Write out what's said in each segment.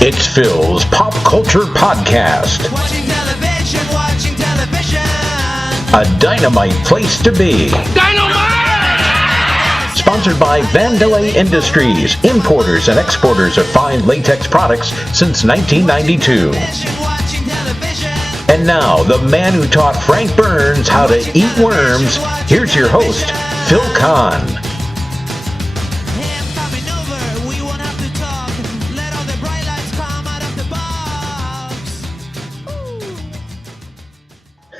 It's Phil's Pop Culture Podcast. Watching television. A dynamite place to be. Dynamite! Sponsored by Vandelay Industries, importers and exporters of fine latex products since 1992. And now, the man who taught Frank Burns how to eat worms, here's your host, Phil Kahn.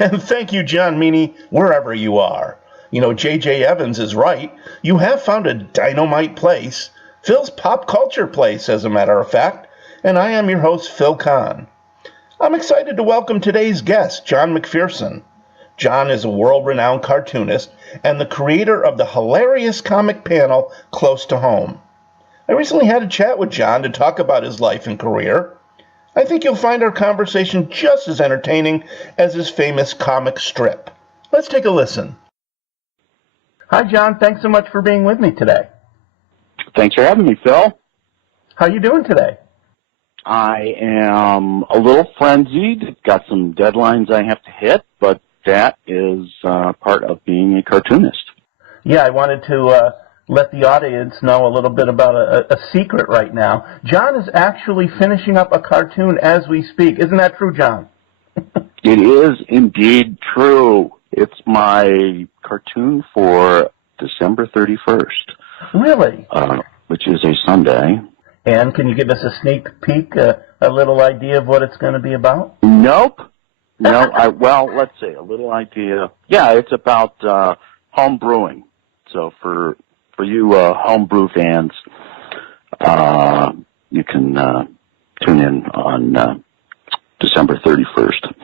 And thank you, John Meany, wherever you are. You know, J.J. Evans is right. You have found a dynamite place. Phil's Pop Culture Place, as a matter of fact. And I am your host, Phil Kahn. I'm excited to welcome today's guest, John McPherson. John is a world-renowned cartoonist and the creator of the hilarious comic panel Close to Home. I recently had a chat with John to talk about his life and career. I think you'll find our conversation just as entertaining as his famous comic strip. Let's take a listen. Hi, John. Thanks so much for being with me today. Thanks for having me, Phil. How you doing today? I am a little frenzied. Got some deadlines I have to hit, but that is part of being a cartoonist. Yeah, I wanted to let the audience know a little bit about a secret right now. John is actually finishing up a cartoon as we speak. Isn't that true, John? It is indeed true. It's my cartoon for December 31st. Really? Which is a Sunday. And can you give us a sneak peek, a little idea of what it's going to be about? Nope. No, well, let's see, a little idea. Yeah, it's about home brewing. So for you homebrew fans, you can tune in on December 31st.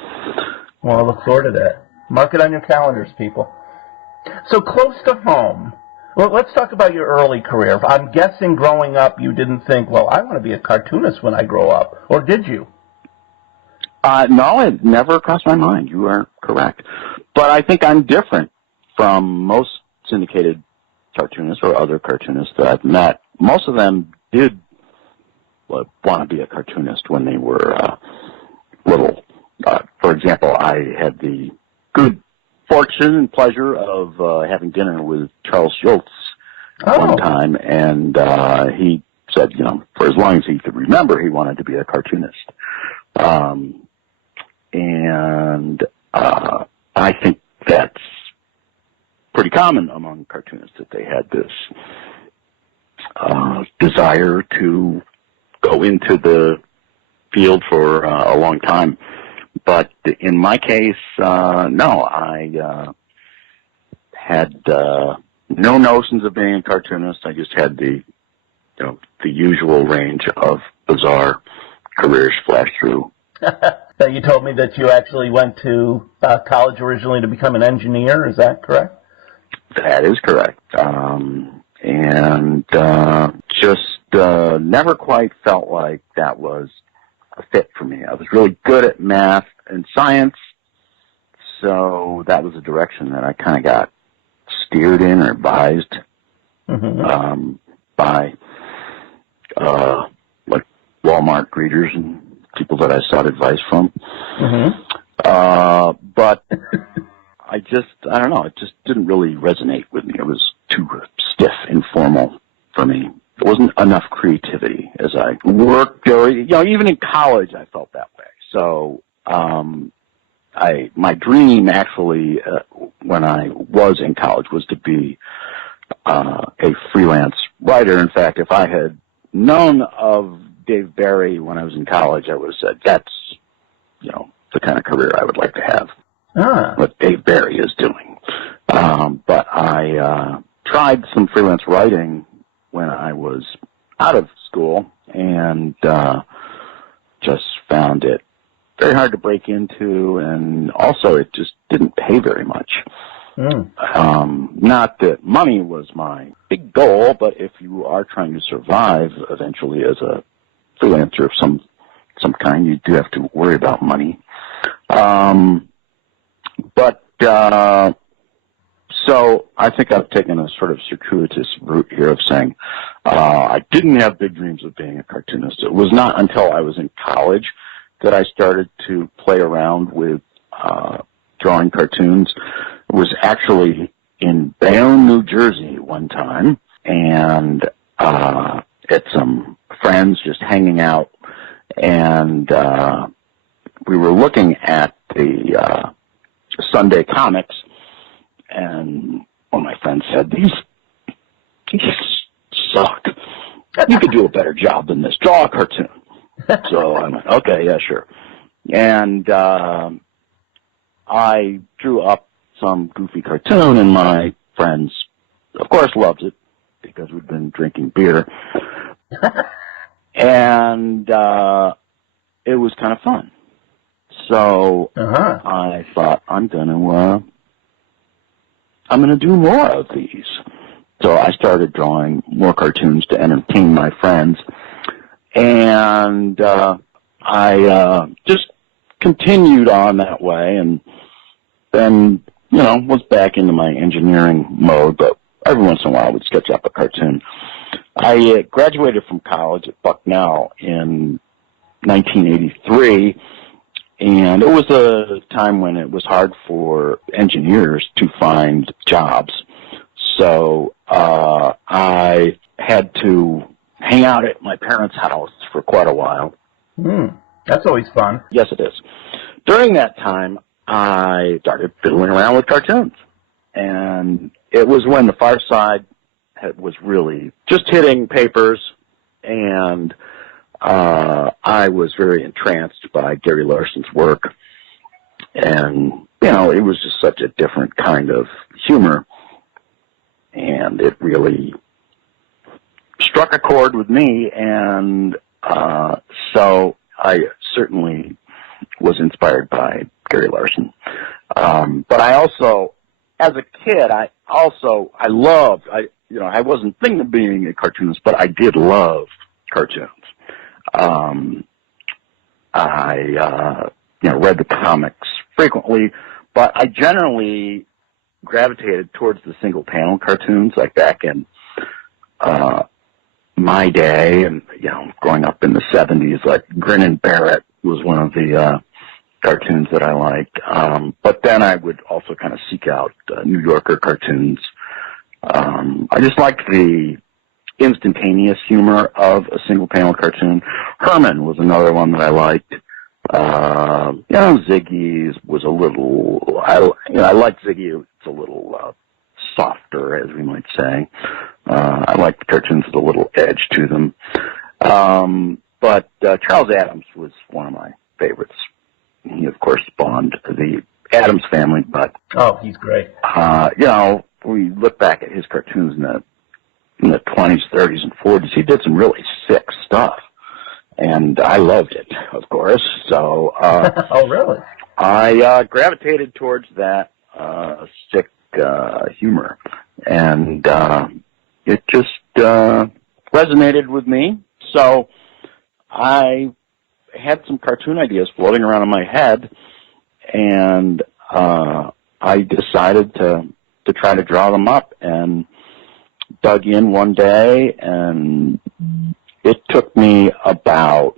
Well, I look forward to that. Mark it on your calendars, people. So Close to Home. Well, let's talk about your early career. I'm guessing growing up you didn't think, well, I want to be a cartoonist when I grow up. Or did you? No, it never crossed my mind. You are correct. But I think I'm different from most syndicated cartoonists or other cartoonists that I've met. Most of them did want to be a cartoonist when they were little. For example, I had the good fortune and pleasure of having dinner with Charles Schultz one time, and he said, you know, for as long as he could remember, he wanted to be a cartoonist. And I think that's pretty common among cartoonists, that they had this desire to go into the field for a long time. But in my case, no, I had no notions of being a cartoonist. I just had the usual range of bizarre careers flash through. You told me that you actually went to college originally to become an engineer. Is that correct? That is correct. And just never quite felt like that was a fit for me. I was really good at math and science, so that was a direction that I kind of got steered in or advised by like Walmart greeters and people that I sought advice from. But I don't know, it just didn't really resonate with me. It was too stiff, informal for me. There wasn't enough creativity as I worked, or, even in college I felt that way. So, my dream actually, when I was in college, was to be a freelance writer. In fact, if I had known of Dave Barry when I was in college, I would have said, that's, the kind of career I would like to have. What Dave Barry is doing. But I tried some freelance writing when I was out of school, and just found it very hard to break into, and also it just didn't pay very much. Not that money was my big goal, but if you are trying to survive eventually as a freelancer of some kind, you do have to worry about money. So I think I've taken a sort of circuitous route here of saying I didn't have big dreams of being a cartoonist. It was not until I was in college that I started to play around with drawing cartoons. It was actually in Bayonne, New Jersey one time, and at some friends just hanging out, and we were looking at the Sunday comics, and one of my friends said, these suck. You could do a better job than this. Draw a cartoon. So I went, okay, yeah, sure. And I drew up some goofy cartoon, and my friends, of course, loved it because we'd been drinking beer. And it was kind of fun. So I thought, I'm gonna do more of these. So I started drawing more cartoons to entertain my friends, and I just continued on that way, and then, was back into my engineering mode, but every once in a while I would sketch up a cartoon. I graduated from college at Bucknell in 1983, and it was a time when it was hard for engineers to find jobs. So I had to hang out at my parents' house for quite a while. That's always fun. Yes, it is. During that time, I started fiddling around with cartoons. And it was when The Far Side was really just hitting papers, and I was very entranced by Gary Larson's work. And, it was just such a different kind of humor. And it really struck a chord with me, and so I certainly was inspired by Gary Larson. But I also, as a kid, I wasn't thinking of being a cartoonist, but I did love cartoons. I read the comics frequently, but I generally gravitated towards the single panel cartoons, like back in my day, and growing up in the 70s, like Grin and Bear It was one of the cartoons that I liked. But then I would also kind of seek out New Yorker cartoons. I just liked the instantaneous humor of a single panel cartoon. Herman was another one that I liked. Ziggy's was a little, I liked Ziggy. It's a little softer, as we might say. I liked the cartoons with a little edge to them. But Charles Addams was one of my favorites. He, of course, spawned the Addams Family, but oh, he's great. We look back at his cartoons in the 20s, 30s, and 40s. He did some really sick stuff, and I loved it, of course. So, oh, really? I gravitated towards that sick humor, and it just resonated with me. So I had some cartoon ideas floating around in my head, and I decided to try to draw them up, and dug in one day, and it took me about,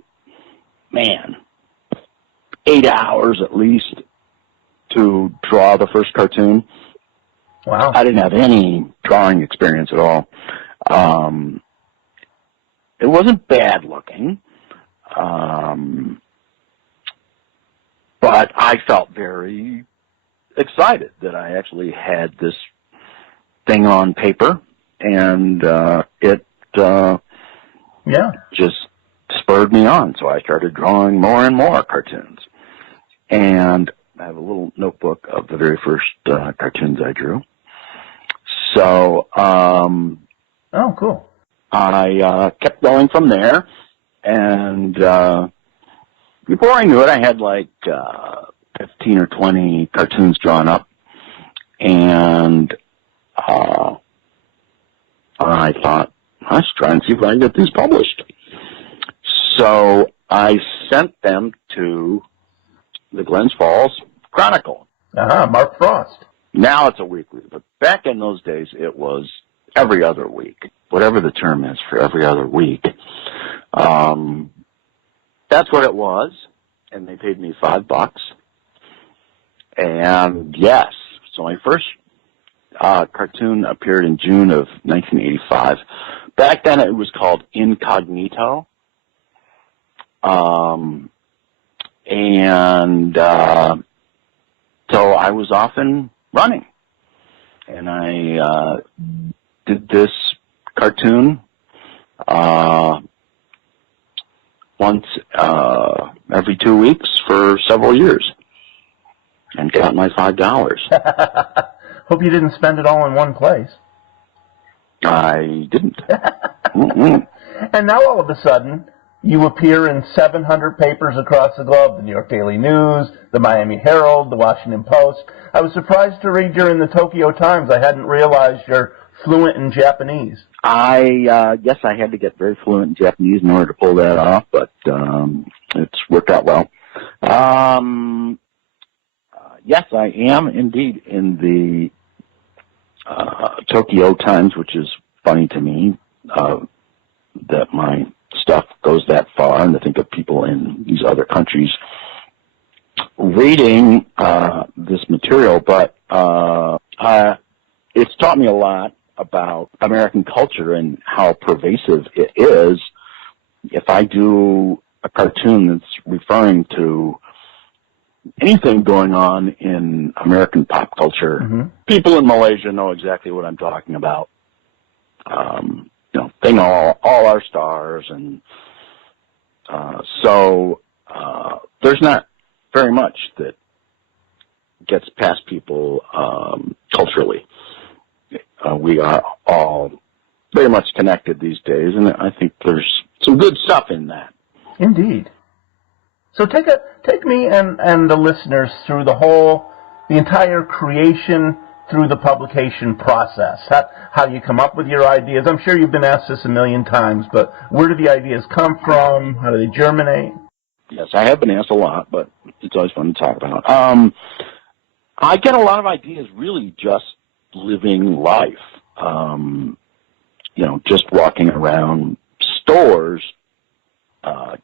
8 hours at least to draw the first cartoon. Wow. I didn't have any drawing experience at all. It wasn't bad looking, but I felt very excited that I actually had this thing on paper, and it just spurred me on. So I started drawing more and more cartoons. And I have a little notebook of the very first cartoons I drew. So, oh, cool. I kept going from there, and before I knew it, I had like 15 or 20 cartoons drawn up, and I thought, let's try and see if I can get these published. So I sent them to the Glens Falls Chronicle. Mark Frost. Now it's a weekly, but back in those days it was every other week, whatever the term is for every other week. That's what it was, and they paid me $5. And yes, so my first cartoon appeared in June of 1985. Back then it was called Incognito. So I was off and running. And I did this cartoon once every 2 weeks for several years and got my $5. Hope you didn't spend it all in one place. I didn't. And now all of a sudden, you appear in 700 papers across the globe, the New York Daily News, the Miami Herald, the Washington Post. I was surprised to read you're in the Tokyo Times. I hadn't realized you're fluent in Japanese. Yes, I had to get very fluent in Japanese in order to pull that off, but it's worked out well. Yes, I am indeed in the Tokyo Times, which is funny to me that my stuff goes that far, and to think of people in these other countries reading this material. But it's taught me a lot about American culture and how pervasive it is. If I do a cartoon that's referring to anything going on in American pop culture, people in Malaysia know exactly what I'm talking about. They know all our stars, and so there's not very much that gets past people culturally. We are all very much connected these days, and I think there's some good stuff in that. Indeed. So take me and the listeners through the entire creation through the publication process. How you come up with your ideas. I'm sure you've been asked this a million times, but where do the ideas come from? How do they germinate? Yes, I have been asked a lot, but it's always fun to talk about. I get a lot of ideas really just living life. Just walking around stores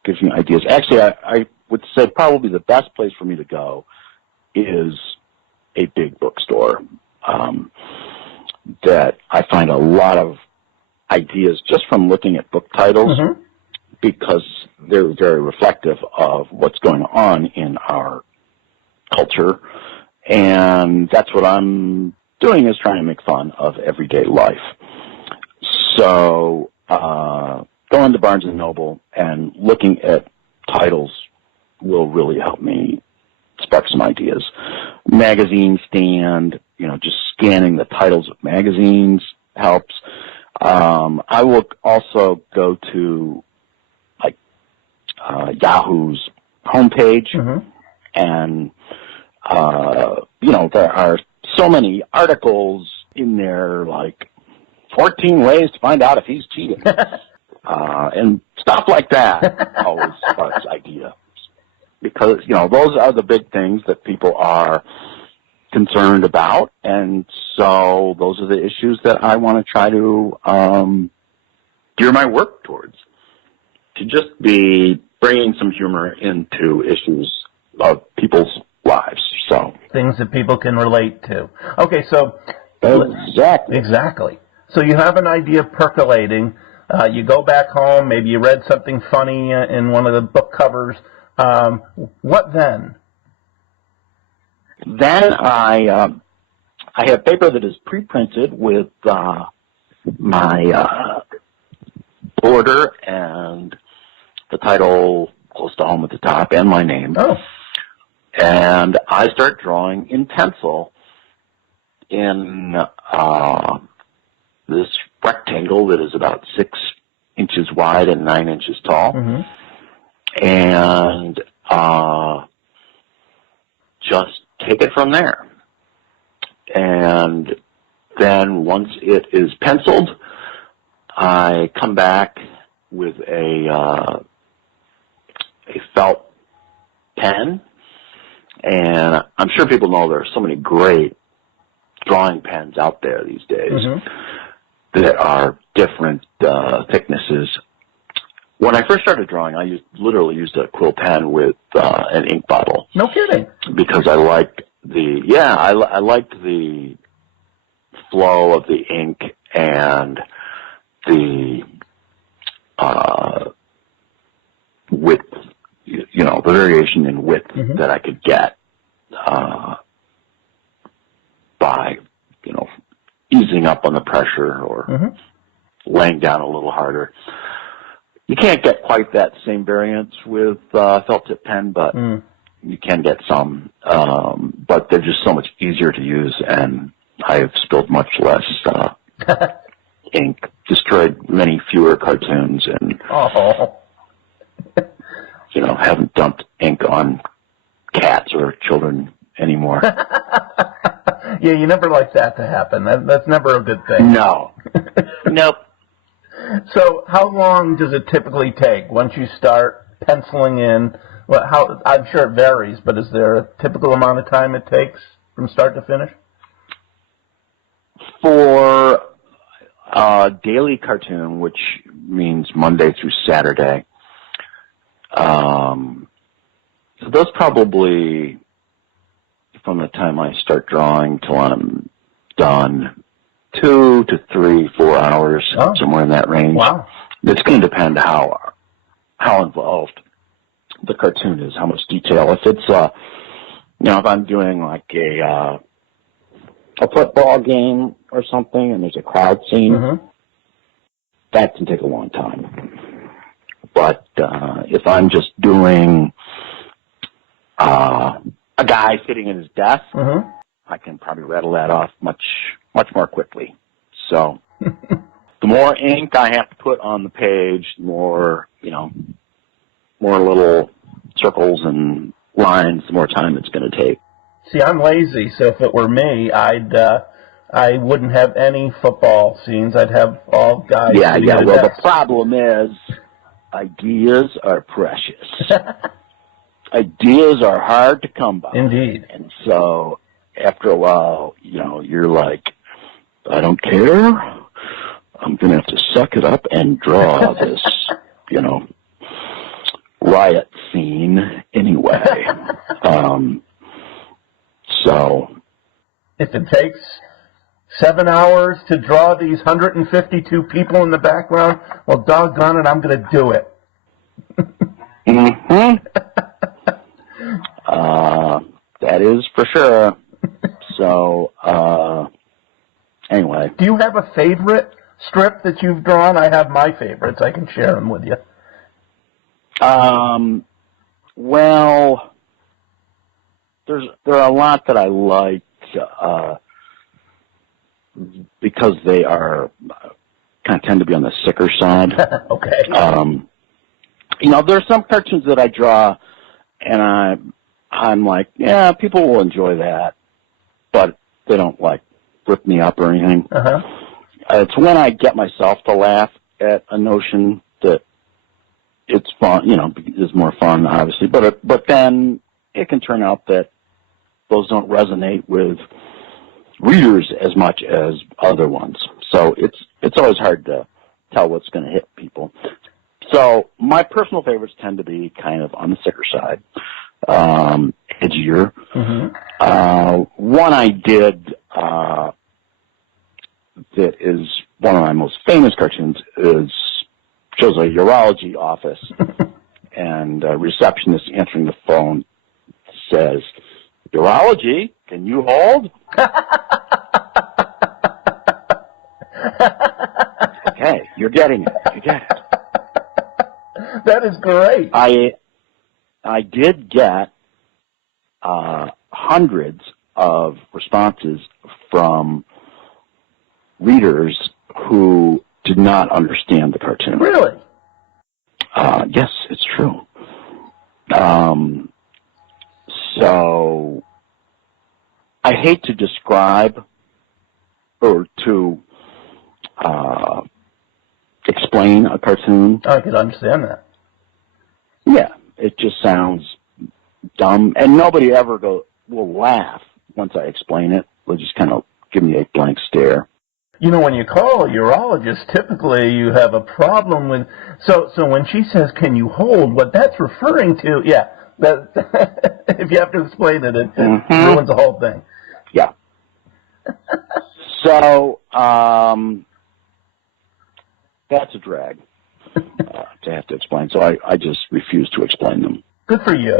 gives me ideas. Actually, I would say probably the best place for me to go is a big bookstore. That I find a lot of ideas just from looking at book titles, because they're very reflective of what's going on in our culture. And that's what I'm doing, is trying to make fun of everyday life. So going to Barnes & Noble and looking at titles will really help me spark some ideas. Magazine stand, just scanning the titles of magazines helps. I will also go to Yahoo's homepage, and there are so many articles in there, like 14 ways to find out if he's cheating, and stuff like that always sparks ideas, because those are the big things that people are concerned about, and so those are the issues that I want to try to gear my work towards, to just be bringing some humor into issues of people's lives. So things that people can relate to. Okay, so exactly. So you have an idea percolating. You go back home. Maybe you read something funny in one of the book covers. What then? Then I have paper that is pre-printed with my border and the title close to home at the top and my name. Oh. And I start drawing in pencil in this rectangle that is about 6 inches wide and 9 inches tall. And just take it from there. And then once it is penciled, I come back with a felt pen, and I'm sure people know there are so many great drawing pens out there these days that are different thicknesses. When I first started drawing, I literally used a quill pen with an ink bottle. No kidding. Because I liked I liked the flow of the ink and the width, the variation in width that I could get by, easing up on the pressure or laying down a little harder. You can't get quite that same variance with felt tip pen, but you can get some. But they're just so much easier to use, and I have spilled much less ink, destroyed many fewer cartoons, and haven't dumped ink on cats or children anymore. Yeah, you never like that to happen. That's never a good thing. No. Nope. So how long does it typically take once you start penciling in? Well, I'm sure it varies, but is there a typical amount of time it takes from start to finish? For a daily cartoon, which means Monday through Saturday, so those probably, from the time I start drawing till I'm done, 2 to 3, 4 hours, somewhere in that range. Wow. It's going to depend how involved the cartoon is, how much detail. If it's, if I'm doing like a football game or something and there's a crowd scene, that can take a long time. But if I'm just doing a guy sitting at his desk, I can probably rattle that off much more quickly. So the more ink I have to put on the page, the more little circles and lines, the more time it's going to take. See, I'm lazy, so if it were me, I wouldn't have any football scenes. I'd have all guys. Yeah. Well, the problem is ideas are precious. Ideas are hard to come by. Indeed. And so after a while, you're like, I don't care. I'm going to have to suck it up and draw this, riot scene anyway. So if it takes 7 hours to draw these 152 people in the background, well, doggone it, I'm going to do it. That is for sure. So, anyway. Do you have a favorite strip that you've drawn? I have my favorites. I can share them with you. Well, there are a lot that I like because they are kind of tend to be on the sicker side. Okay. There's some cartoons that I draw, and I'm like, yeah, people will enjoy that, but they don't rip me up or anything. It's when I get myself to laugh at a notion that it's fun, is more fun, obviously. But then it can turn out that those don't resonate with readers as much as other ones. So it's always hard to tell what's going to hit people. So my personal favorites tend to be kind of on the sicker side, edgier. One I did that is one of my most famous cartoons shows a urology office, and a receptionist answering the phone says, "Urology, can you hold?" Okay, you're getting it. You get it. That is great. I did get hundreds of responses from readers who did not understand the cartoon. Really? Yes, it's true. So I hate to describe or to explain a cartoon. I can understand that. Yeah, it just sounds dumb, and nobody ever will laugh once I explain it. They'll just kind of give me a blank stare. You know, when you call a urologist, typically you have a problem with. So when she says, "Can you hold?" what that's referring to, yeah, that if you have to explain it, it ruins the whole thing. Yeah. So that's a drag to have to explain. So I just refuse to explain them. Good for you.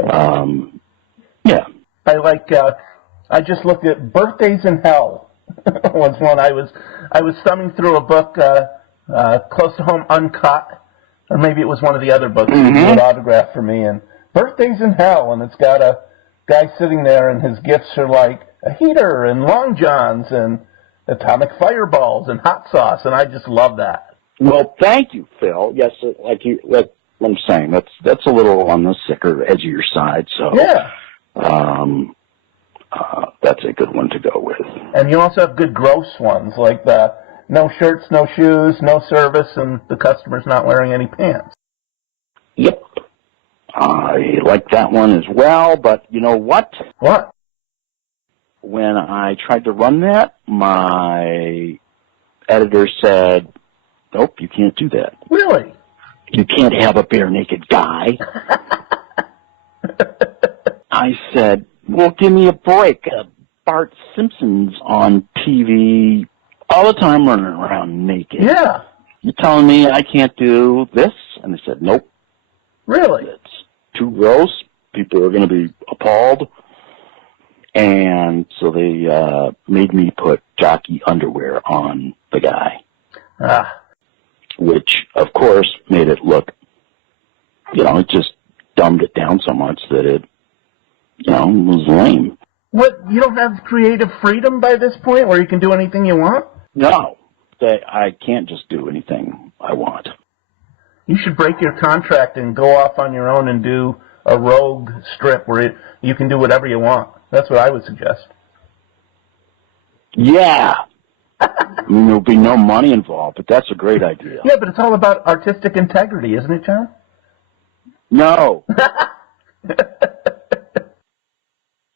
Yeah. I just looked at Birthdays in Hell. Was one I was thumbing through a book, Close to Home Uncut, or maybe it was one of the other books. He did an autograph for me, and Birthdays in Hell, and it's got a guy sitting there, and his gifts are like a heater and long johns and atomic fireballs and hot sauce, and I just love that. Well, thank you, Phil. Yes, like I'm saying, that's a little on the sicker edge of your side. So yeah. That's a good one to go with. And you also have good gross ones, like the no shirts, no shoes, no service, and the customer's not wearing any pants. Yep. I like that one as well, but you know what? What? When I tried to run that, my editor said, nope, you can't do that. Really? You can't have a bare-naked guy. I said, well, give me a break. Bart Simpson's on TV all the time running around naked. Yeah. You're telling me I can't do this? And they said, nope. Really? It's too gross. People are going to be appalled. And so they made me put jockey underwear on the guy. Which, of course, made it look, it just dumbed it down so much that it, was lame. What, you don't have creative freedom by this point where you can do anything you want? No, I can't just do anything I want. You should break your contract and go off on your own and do a rogue strip where you can do whatever you want. That's what I would suggest. Yeah. There'll be no money involved, but that's a great idea. Yeah, but it's all about artistic integrity, isn't it, John? No.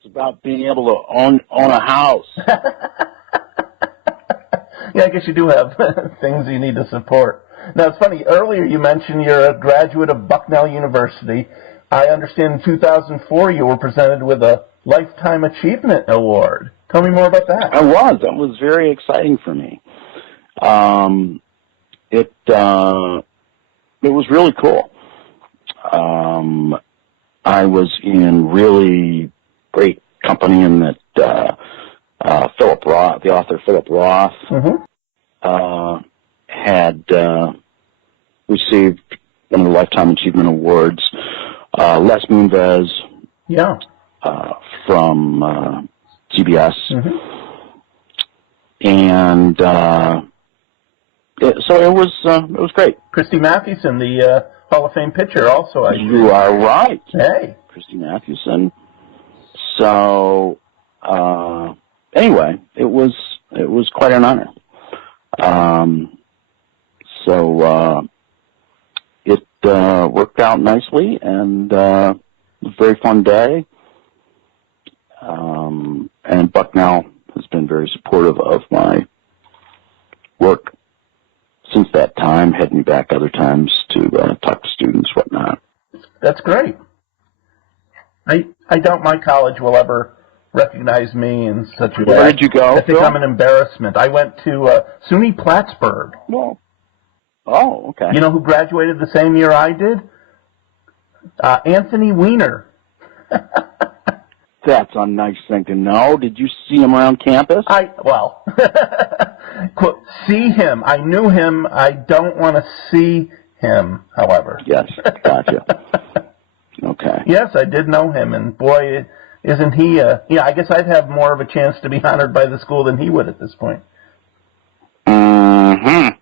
It's about being able to own a house. Yeah, I guess you do have things you need to support. Now, it's funny, earlier you mentioned you're a graduate of Bucknell University. I understand in 2004 you were presented with a Lifetime Achievement Award. Tell me more about that. I was. That was very exciting for me. It was really cool. I was in really great company in that Philip Roth, the author Philip Roth, had received one of the Lifetime Achievement Awards. Les Moonves, from CBS, and so it was great. Christy Mathewson, the Hall of Fame pitcher, also. You are right. Hey, Christy Mathewson. So anyway, it was quite an honor. So it worked out nicely, and it was a very fun day. And Bucknell has been very supportive of my work since that time, had me back other times to talk to students, whatnot. That's great. I doubt my college will ever recognize me in such a way. Where did you go, I think Phil? I'm an embarrassment. I went to SUNY Plattsburgh. Well, oh, okay. You know who graduated the same year I did? Anthony Weiner. That's a nice thing to know. Did you see him around campus? Quote, see him. I knew him. I don't want to see him, however. Yes, gotcha. Okay. Yes, I did know him, and boy, isn't he, I guess I'd have more of a chance to be honored by the school than he would at this point. How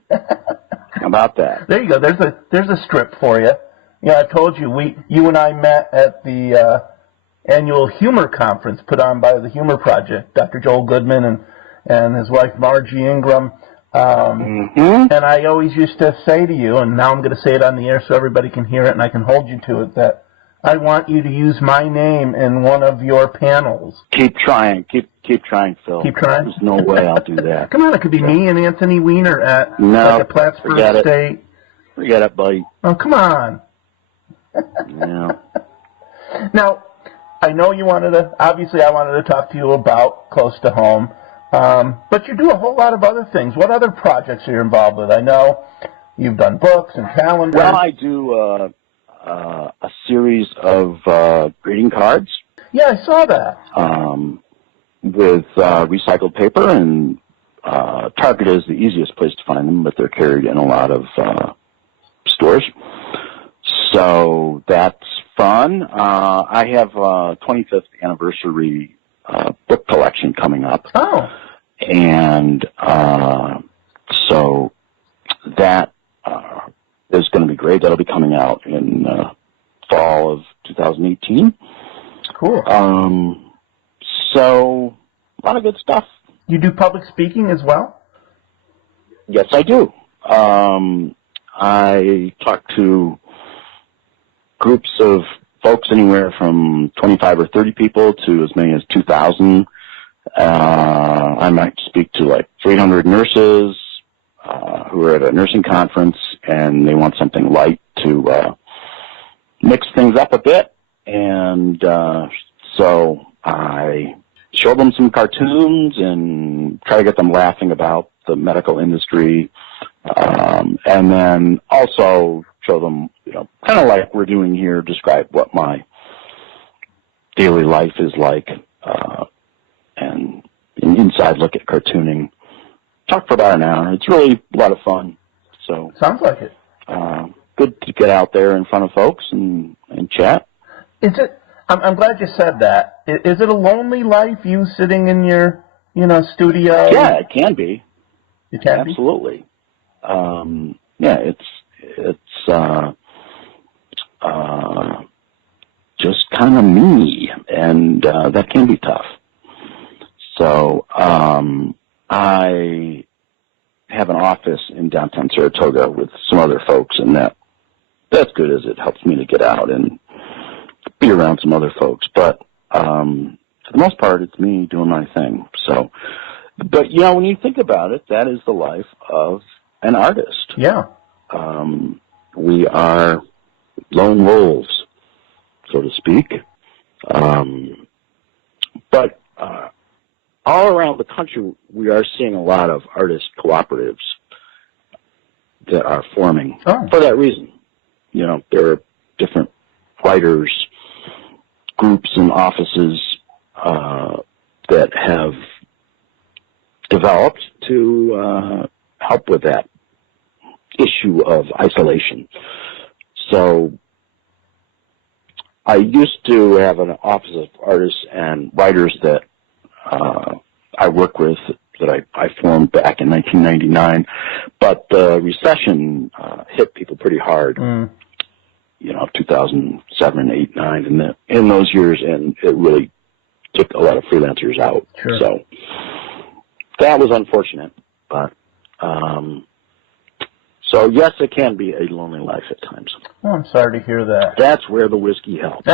about that? There you go. There's a strip for you. Yeah, I told you, you and I met at the annual humor conference put on by the Humor Project, Dr. Joel Goodman and his wife Margie Ingram. And I always used to say to you, and now I'm going to say it on the air so everybody can hear it and I can hold you to it, that I want you to use my name in one of your panels. Keep trying. Keep Keep trying, Phil. Keep trying? There's no way I'll do that. Come on, it could be me and Anthony Weiner at Plattsburgh forget State. Forget it, buddy. Oh, come on. Yeah. Now, I know you wanted to, obviously I wanted to talk to you about Close to Home, but you do a whole lot of other things. What other projects are you involved with? I know you've done books and calendars. Well, I do a series of greeting cards. Yeah, I saw that. With recycled paper, and Target is the easiest place to find them, but they're carried in a lot of stores. So that's fun. I have a 25th anniversary book collection coming up. Oh. And so that is going to be great. That'll be coming out in fall of 2018. Cool. So a lot of good stuff. You do public speaking as well? Yes, I do. I talk to groups of folks anywhere from 25 or 30 people to as many as 2,000. I might speak to like 300 nurses who are at a nursing conference, and they want something light to mix things up a bit. And so I show them some cartoons and try to get them laughing about the medical industry, and then also show them, kind of like we're doing here, describe what my daily life is like, and an inside look at cartooning. Talk for about an hour. It's really a lot of fun. So sounds like it. Good to get out there in front of folks and chat. Is it? I'm glad you said that. Is it a lonely life, you sitting in your, studio? Yeah, it can be. It can be? Absolutely. Yeah, it's just kind of me, and that can be tough. So I have an office in downtown Saratoga with some other folks, and that's good, as it helps me to get out and be around some other folks. But for the most part, it's me doing my thing. So, but when you think about it, that is the life of an artist. Yeah. We are lone wolves, so to speak. But all around the country, we are seeing a lot of artist cooperatives that are forming for that reason. There are different writers, groups, and offices that have developed to help with that issue of isolation. So I used to have an office of artists and writers that I work with, that I formed back in 1999, but the recession hit people pretty hard. 2007, 8, 9, and in those years, and it really took a lot of freelancers out. Sure. So that was unfortunate, but so yes, it can be a lonely life at times. Oh, I'm sorry to hear that. That's where the whiskey helps.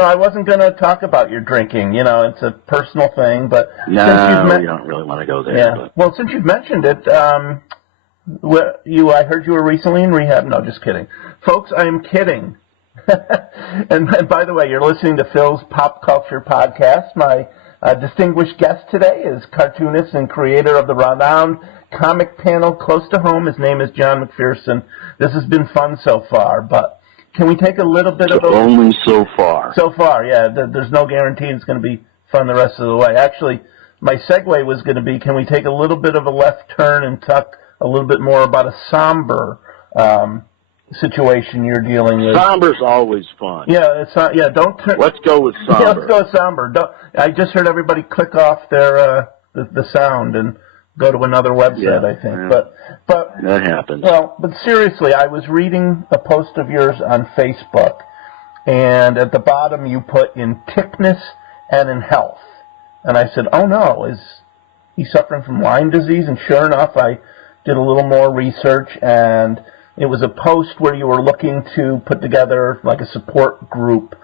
I wasn't going to talk about your drinking. It's a personal thing, but no, you don't really want to go there. Yeah. But. Well, since you've mentioned it, I heard you were recently in rehab. No, just kidding, folks. I am kidding. And by the way, you're listening to Phil's Pop Culture Podcast. My distinguished guest today is cartoonist and creator of the renowned comic panel Close to Home. His name is John McPherson. This has been fun so far, but can we take a little bit of a... Only so far. So far, yeah. There's no guarantee it's going to be fun the rest of the way. Actually, my segue was going to be, can we take a little bit of a left turn and talk a little bit more about a somber situation you're dealing with? Somber's always fun. Yeah, it's not. Yeah, don't turn. Let's go with somber. Yeah, let's go with somber. I just heard everybody click off their the sound and go to another website. I think, yeah. but that happens. Well, but seriously, I was reading a post of yours on Facebook, and at the bottom you put in sickness and in health, and I said, "Oh no, is he suffering from Lyme disease?" And sure enough, I did a little more research, and it was a post where you were looking to put together like a support group.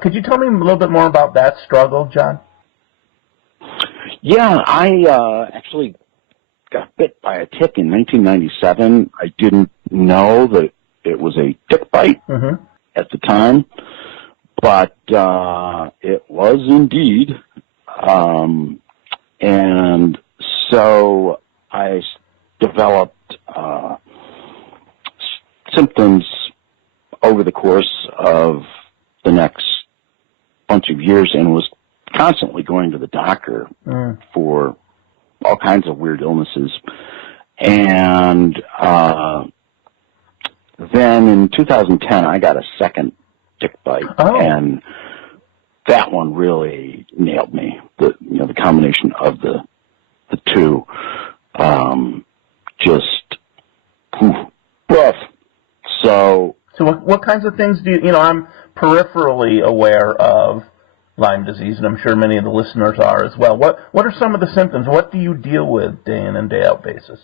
Could you tell me a little bit more about that struggle, John? Yeah, I actually got bit by a tick in 1997. I didn't know that it was a tick bite at the time, but it was indeed. And so I developed symptoms over the course of the next bunch of years and was constantly going to the doctor for all kinds of weird illnesses. And then in 2010, I got a second tick bite, and that one really nailed me. The combination of the two, just rough. So what kinds of things do you? I'm peripherally aware of Lyme disease, and I'm sure many of the listeners are as well. What are some of the symptoms? What do you deal with day in and day out basis?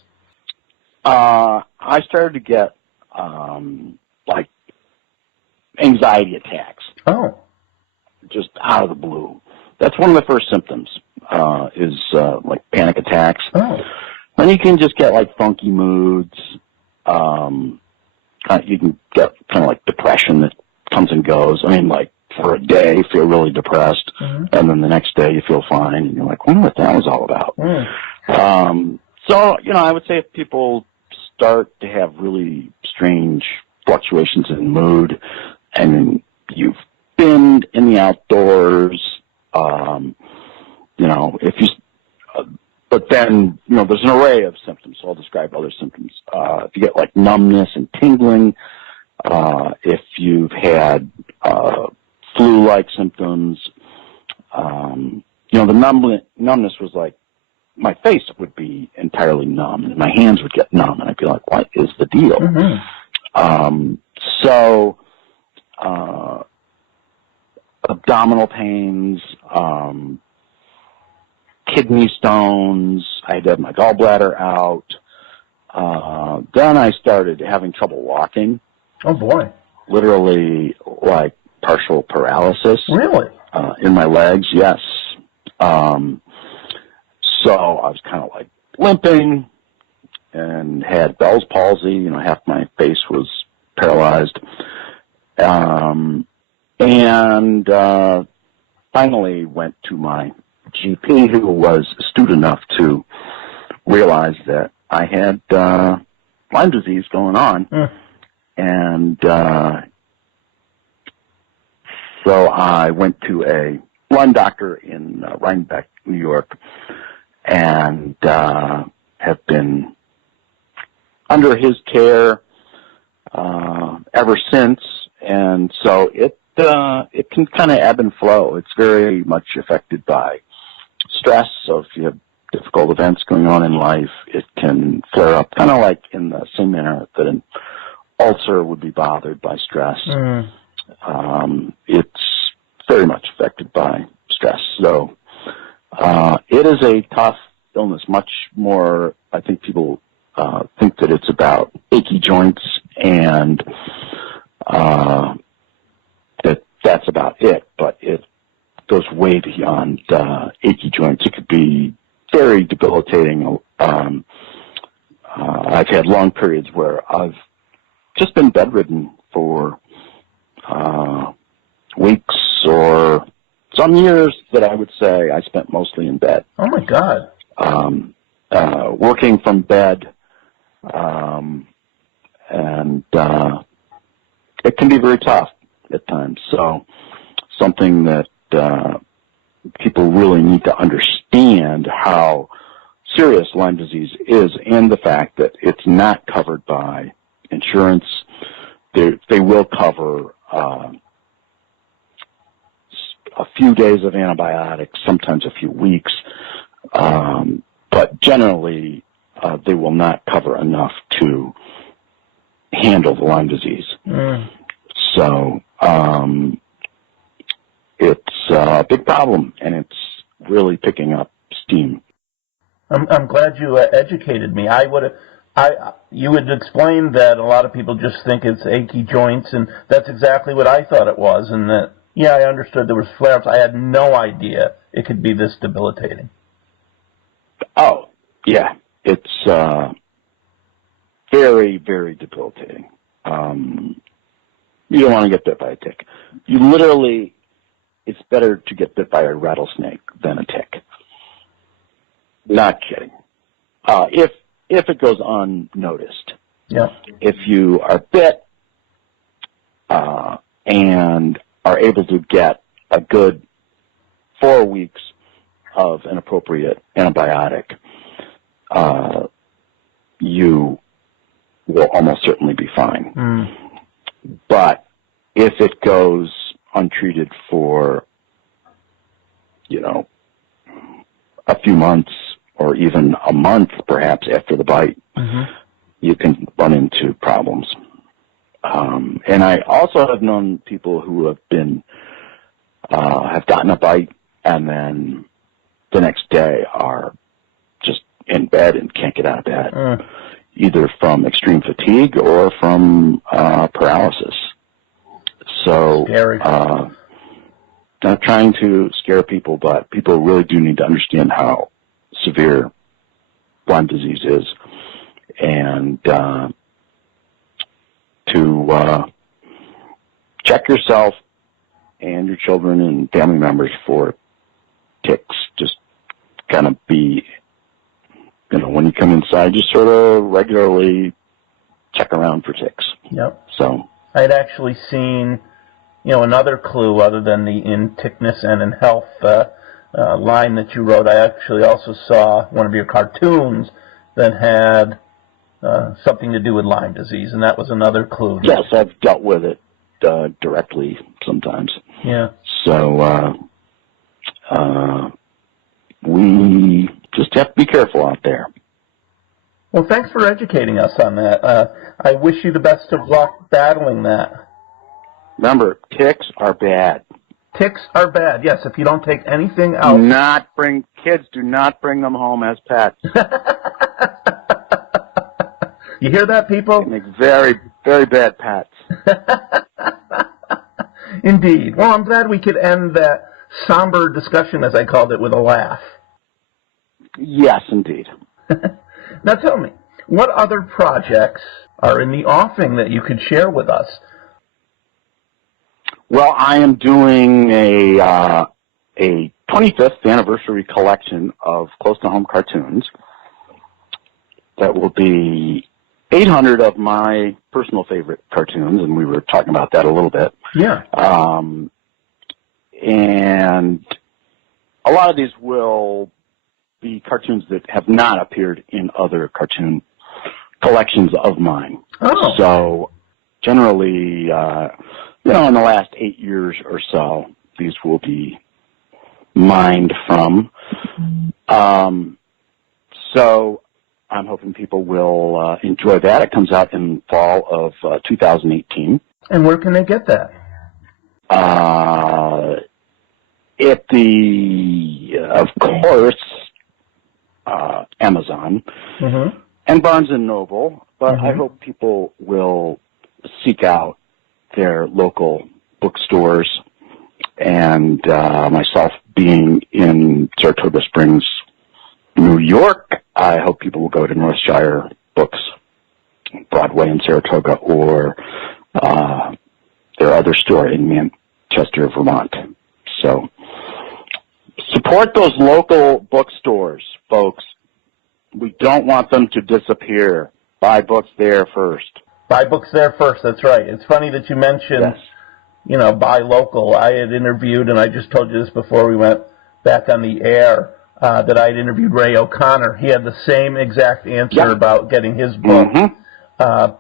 I started to get like anxiety attacks. Oh. Just out of the blue. That's one of the first symptoms, is like panic attacks. Oh. And you can just get like funky moods. You can get kind of like depression that comes and goes. I mean, like for a day, you feel really depressed, and then the next day you feel fine, and you're like, wonder what that was all about. So, I would say if people start to have really strange fluctuations in mood, and you've been in the outdoors, if you, but then, there's an array of symptoms, so I'll describe other symptoms. If you get like numbness and tingling, if you've had flu-like symptoms, the numbness was like, my face would be entirely numb, and my hands would get numb, and I'd be like, what is the deal? So, abdominal pains, kidney stones, I had to have my gallbladder out. Then I started having trouble walking. Oh, boy. Literally, like, partial paralysis. Really? In my legs, yes. So I was kind of like limping and had Bell's palsy. Half my face was paralyzed. And finally went to my GP, who was astute enough to realize that I had Lyme disease going on. And so I went to a Lyme doctor in Rhinebeck, New York, and have been under his care ever since. And so it can kind of ebb and flow. It's very much affected by stress. So if you have difficult events going on in life, it can flare up kind of like in the same manner that an ulcer would be bothered by stress. It's very much affected by stress. So it is a tough illness, much more, I think people think that it's about achy joints and that's about it, but it goes way beyond achy joints. It could be very debilitating. I've had long periods where I've just been bedridden for weeks or some years that I would say I spent mostly in bed. Oh, my God. Working from bed, and it can be very tough at times. So something that people really need to understand how serious Lyme disease is, and the fact that it's not covered by insurance. They will cover a few days of antibiotics, sometimes a few weeks, but generally they will not cover enough to handle the Lyme disease. So it's a big problem, and it's really picking up steam. I'm glad you educated me. You would explain that a lot of people just think it's achy joints, and that's exactly what I thought it was. And that, I understood there was flare-ups. I had no idea it could be this debilitating. Oh, yeah. It's very, very debilitating. You don't want to get bit by a tick. You literally, it's better to get bit by a rattlesnake than a tick. Not kidding. If it goes unnoticed. Yeah. If you are bit and are able to get a good 4 weeks of an appropriate antibiotic, you will almost certainly be fine. Mm. But if it goes untreated for, a few months or even a month perhaps after the bite, you can run into problems. And I also have known people who have have gotten a bite and then the next day are just in bed and can't get out of bed, either from extreme fatigue or from paralysis. So, not trying to scare people, but people really do need to understand how severe Lyme disease is, and to check yourself and your children and family members for ticks. Just kind of be, when you come inside, just sort of regularly check around for ticks. Yep. So I'd actually seen, another clue other than the in tickness and in health line that you wrote. I actually also saw one of your cartoons that had something to do with Lyme disease, and that was another clue. Yes, I've dealt with it directly sometimes. Yeah. So we just have to be careful out there. Well, thanks for educating us on that. I wish you the best of luck battling that. Remember, ticks are bad. Ticks are bad, yes, if you don't take anything out. Kids do not bring them home as pets. You hear that, people? They make very, very bad pets. Indeed. Well, I'm glad we could end that somber discussion, as I called it, with a laugh. Yes, indeed. Now tell me, what other projects are in the offing that you could share with us? Well, I am doing a 25th anniversary collection of close-to-home cartoons that will be 800 of my personal favorite cartoons, and we were talking about that a little bit. Yeah. And a lot of these will be cartoons that have not appeared in other cartoon collections of mine. Oh. So generally, in the last 8 years or so, these will be mined from. So I'm hoping people will enjoy that. It comes out in fall of 2018. And where can they get that? At of course, Amazon and Barnes & Noble, but I hope people will seek out their local bookstores, and myself being in Saratoga Springs, New York, I hope people will go to Northshire Books, Broadway in Saratoga, or their other store in Manchester, Vermont. So support those local bookstores, folks. We don't want them to disappear. Buy books there first. Buy books there first, that's right. It's funny that you mentioned, buy local. I had interviewed, and I just told you this before we went back on the air, that I had interviewed Ray O'Connor. He had the same exact answer about getting his book.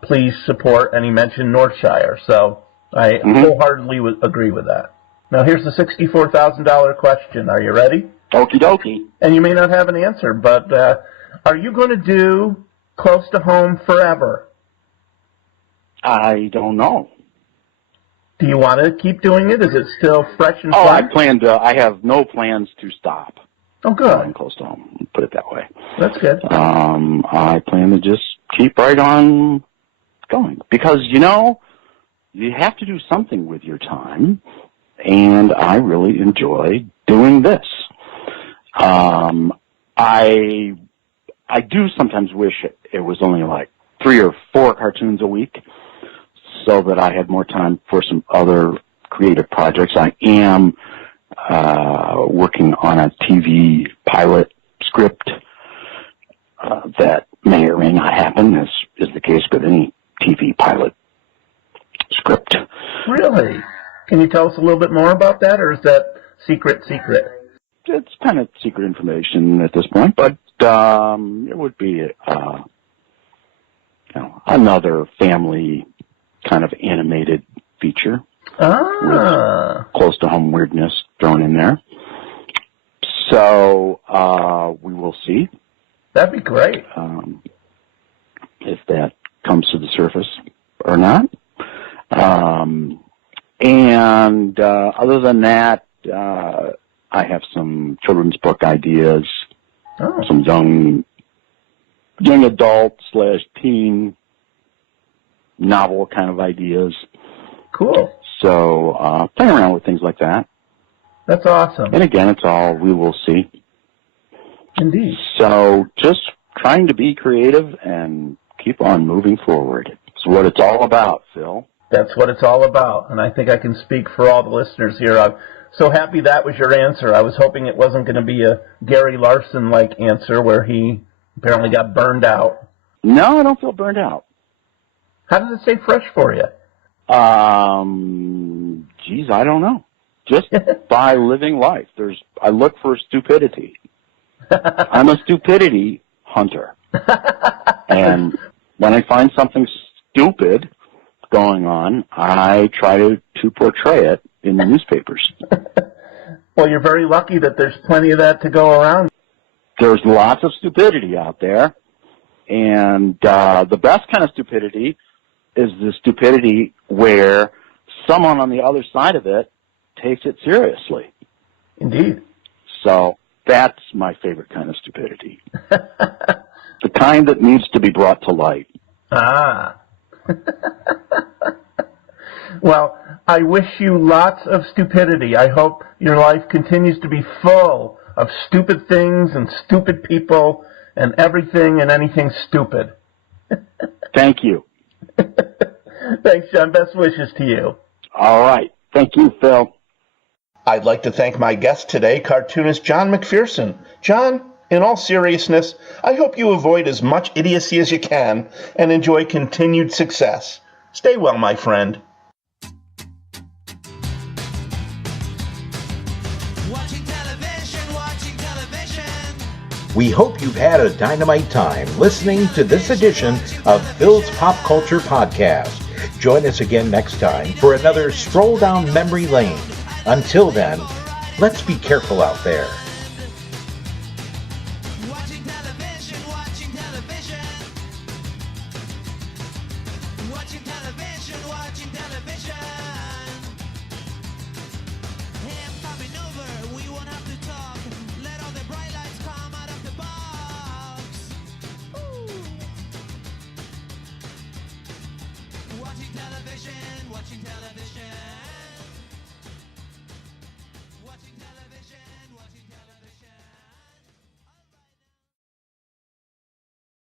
Please support, and he mentioned Northshire. So I wholeheartedly agree with that. Now here's the $64,000 question. Are you ready? Okie dokie. And you may not have an answer, but are you going to do Close to Home forever? I don't know. Do you want to keep doing it? Is it still fresh and fun? I have no plans to stop. Oh, good. I'm close to home, put it that way. That's good. I plan to just keep right on going. Because, you have to do something with your time, and I really enjoy doing this. I do sometimes wish it was only like 3 or 4 cartoons a week, so that I had more time for some other creative projects. I am working on a TV pilot script that may or may not happen, as is the case with any TV pilot script. Really? Can you tell us a little bit more about that, or is that secret? It's kind of secret information at this point, but it would be another family kind of animated feature. With close to home weirdness thrown in there. So we will see. That'd be great. If that comes to the surface or not. And other than that, I have some children's book ideas, some young adult / teen novel kind of ideas. Cool. So playing around with things like that. That's awesome. And again, it's all we will see. Indeed. So just trying to be creative and keep on moving forward. It's what it's all about, Phil. That's what it's all about, and I think I can speak for all the listeners here. I'm so happy that was your answer. I was hoping it wasn't going to be a Gary Larson-like answer where he apparently got burned out. No, I don't feel burned out. How does it stay fresh for you? Geez, I don't know. Just by living life. I look for stupidity. I'm a stupidity hunter. And when I find something stupid going on, I try to portray it in the newspapers. Well, you're very lucky that there's plenty of that to go around. There's lots of stupidity out there, and the best kind of stupidity is the stupidity where someone on the other side of it takes it seriously. Indeed. So that's my favorite kind of stupidity. The kind that needs to be brought to light. Ah. Well, I wish you lots of stupidity. I hope your life continues to be full of stupid things and stupid people and everything and anything stupid. Thank you. Thanks, John. Best wishes to you. All right. Thank you, Phil. I'd like to thank my guest today, cartoonist John McPherson. John, in all seriousness, I hope you avoid as much idiocy as you can and enjoy continued success. Stay well, my friend. Watching television. We hope you've had a dynamite time listening to this edition of Phil's Pop Culture Podcast. Join us again next time for another stroll down memory lane. Until then, let's be careful out there. Watching television. Hey, I'm coming over. We won't have to talk. Let all the bright lights come out of the box. Ooh. Watching television.